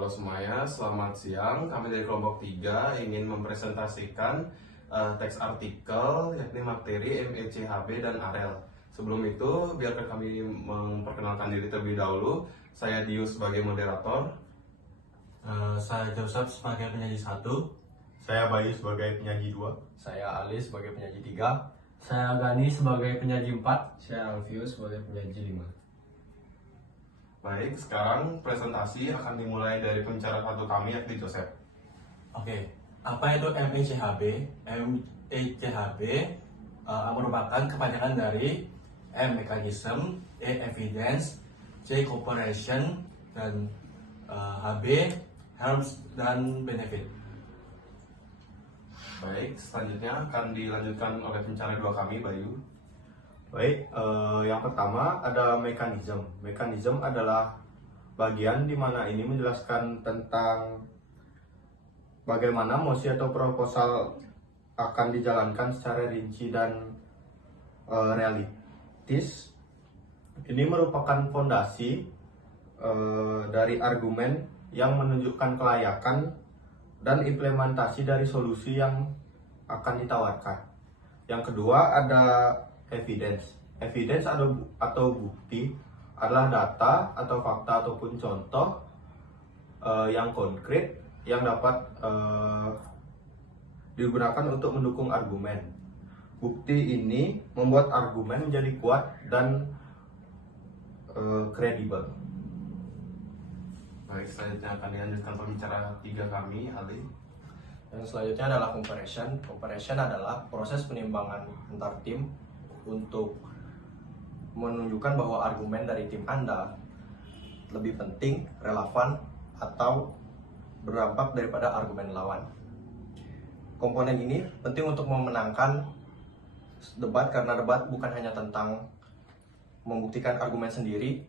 Halo semuanya, selamat siang. Kami dari kelompok 3 ingin mempresentasikan teks artikel yakni materi MECHB dan AREL. Sebelum itu, biarkan kami memperkenalkan diri terlebih dahulu. Saya Dius sebagai moderator. Saya Joseph sebagai penyaji 1. Saya Bayu sebagai penyaji 2. Saya Ali sebagai penyaji 3. Saya Gani sebagai penyaji 4. Saya Alfius sebagai penyaji 5. Baik, sekarang presentasi akan dimulai dari pembicara satu kami yakni Joseph. Oke, apa itu MECHB? MECHB merupakan kepanjangan dari M mechanism, E evidence, C cooperation, dan HB harms dan benefit. Baik, selanjutnya akan dilanjutkan oleh pembicara dua kami, Bayu. Baik, yang pertama ada mekanisme. Mekanisme adalah bagian di mana ini menjelaskan tentang bagaimana mosi atau proposal akan dijalankan secara rinci dan realistis. Ini merupakan fondasi dari argumen yang menunjukkan kelayakan dan implementasi dari solusi yang akan ditawarkan. Yang kedua ada evidence. Evidence atau bukti adalah data atau fakta ataupun contoh yang konkret yang dapat digunakan untuk mendukung argumen. Bukti ini membuat argumen menjadi kuat dan kredibel. Baik, selanjutnya akan dilanjutkan pembicara tiga kami, Ali. Yang selanjutnya adalah comparison. Comparison adalah proses penimbangan antar tim untuk menunjukkan bahwa argumen dari tim Anda lebih penting, relevan, atau berdampak daripada argumen lawan. Komponen ini penting untuk memenangkan debat karena debat bukan hanya tentang membuktikan argumen sendiri,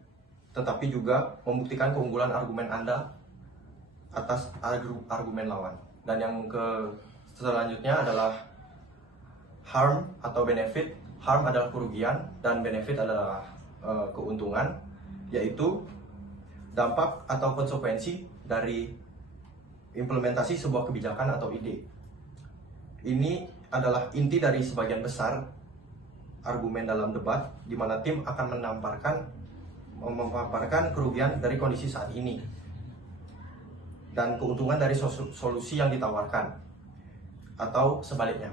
tetapi juga membuktikan keunggulan argumen Anda atas argumen lawan. Dan yang selanjutnya adalah harm atau benefit. Harm adalah kerugian dan benefit adalah keuntungan, yaitu dampak atau konsekuensi dari implementasi sebuah kebijakan atau ide. Ini adalah inti dari sebagian besar argumen dalam debat, di mana tim akan memaparkan kerugian dari kondisi saat ini dan keuntungan dari solusi yang ditawarkan, atau sebaliknya.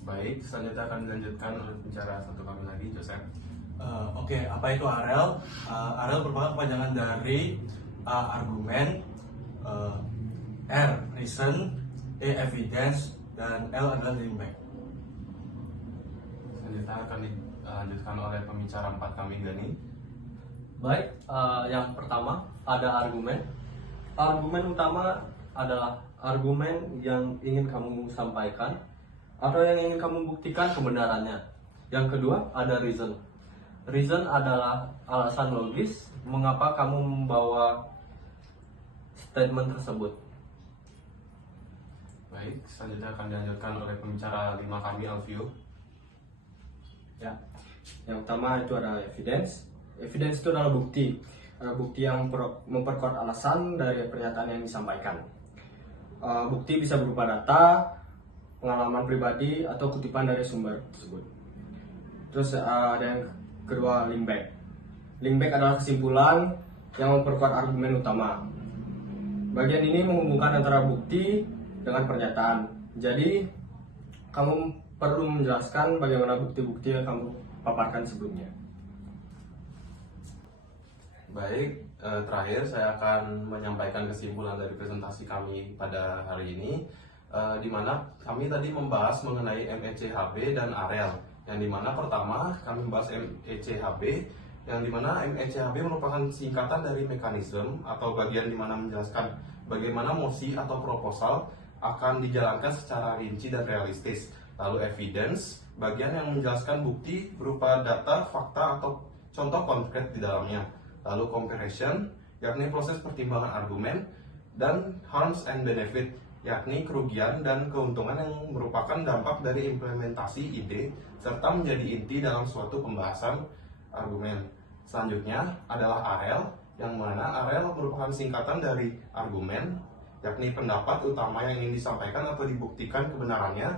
Baik, selanjutnya akan dilanjutkan oleh pembicara satu kami lagi, Joseph. Oke, apa itu AREL? AREL merupakan kepanjangan dari A argumen, R reason, E evidence, dan L adalah linkback. Selanjutnya akan dilanjutkan oleh pembicara empat kami, Gani. Baik, yang pertama ada argumen. Argumen utama adalah argumen yang ingin kamu sampaikan atau yang ingin kamu buktikan kebenarannya. Yang kedua ada reason. Reason adalah alasan logis mengapa kamu membawa statement tersebut. Baik, selanjutnya akan dilanjutkan oleh pembicara lima kami, Alfio. Ya, yang pertama itu ada evidence. Evidence itu adalah bukti. Bukti yang memperkuat alasan dari pernyataan yang disampaikan. Bukti bisa berupa data, pengalaman pribadi, atau kutipan dari sumber tersebut. Terus ada yang kedua, linkback. Linkback adalah kesimpulan yang memperkuat argumen utama. Bagian ini menghubungkan antara bukti dengan pernyataan. Jadi, kamu perlu menjelaskan bagaimana bukti-bukti yang kamu paparkan sebelumnya. Baik, terakhir saya akan menyampaikan kesimpulan dari presentasi kami pada hari ini, di mana kami tadi membahas mengenai MECHB dan AREL. Yang dimana pertama kami membahas MECHB, yang dimana MECHB merupakan singkatan dari mekanisme atau bagian dimana menjelaskan bagaimana mosi atau proposal akan dijalankan secara rinci dan realistis. Lalu evidence, bagian yang menjelaskan bukti berupa data, fakta, atau contoh konkret di dalamnya. Lalu comparison, yakni proses pertimbangan argumen, dan harms and benefit, yakni kerugian dan keuntungan yang merupakan dampak dari implementasi ide serta menjadi inti dalam suatu pembahasan argumen. Selanjutnya adalah AREL, yang mana arel merupakan singkatan dari argumen, yakni pendapat utama yang ingin disampaikan atau dibuktikan kebenarannya,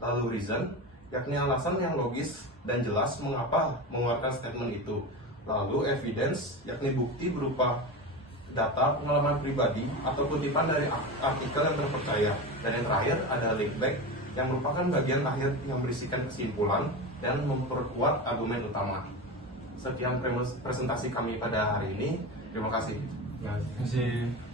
lalu reason, yakni alasan yang logis dan jelas mengapa mengeluarkan statement itu, lalu evidence, yakni bukti berupa data, pengalaman pribadi, atau kutipan dari artikel yang terpercaya, dan yang terakhir ada link back yang merupakan bagian akhir yang berisikan kesimpulan dan memperkuat argumen utama. Sekian presentasi kami pada hari ini. Terima kasih. Terima kasih.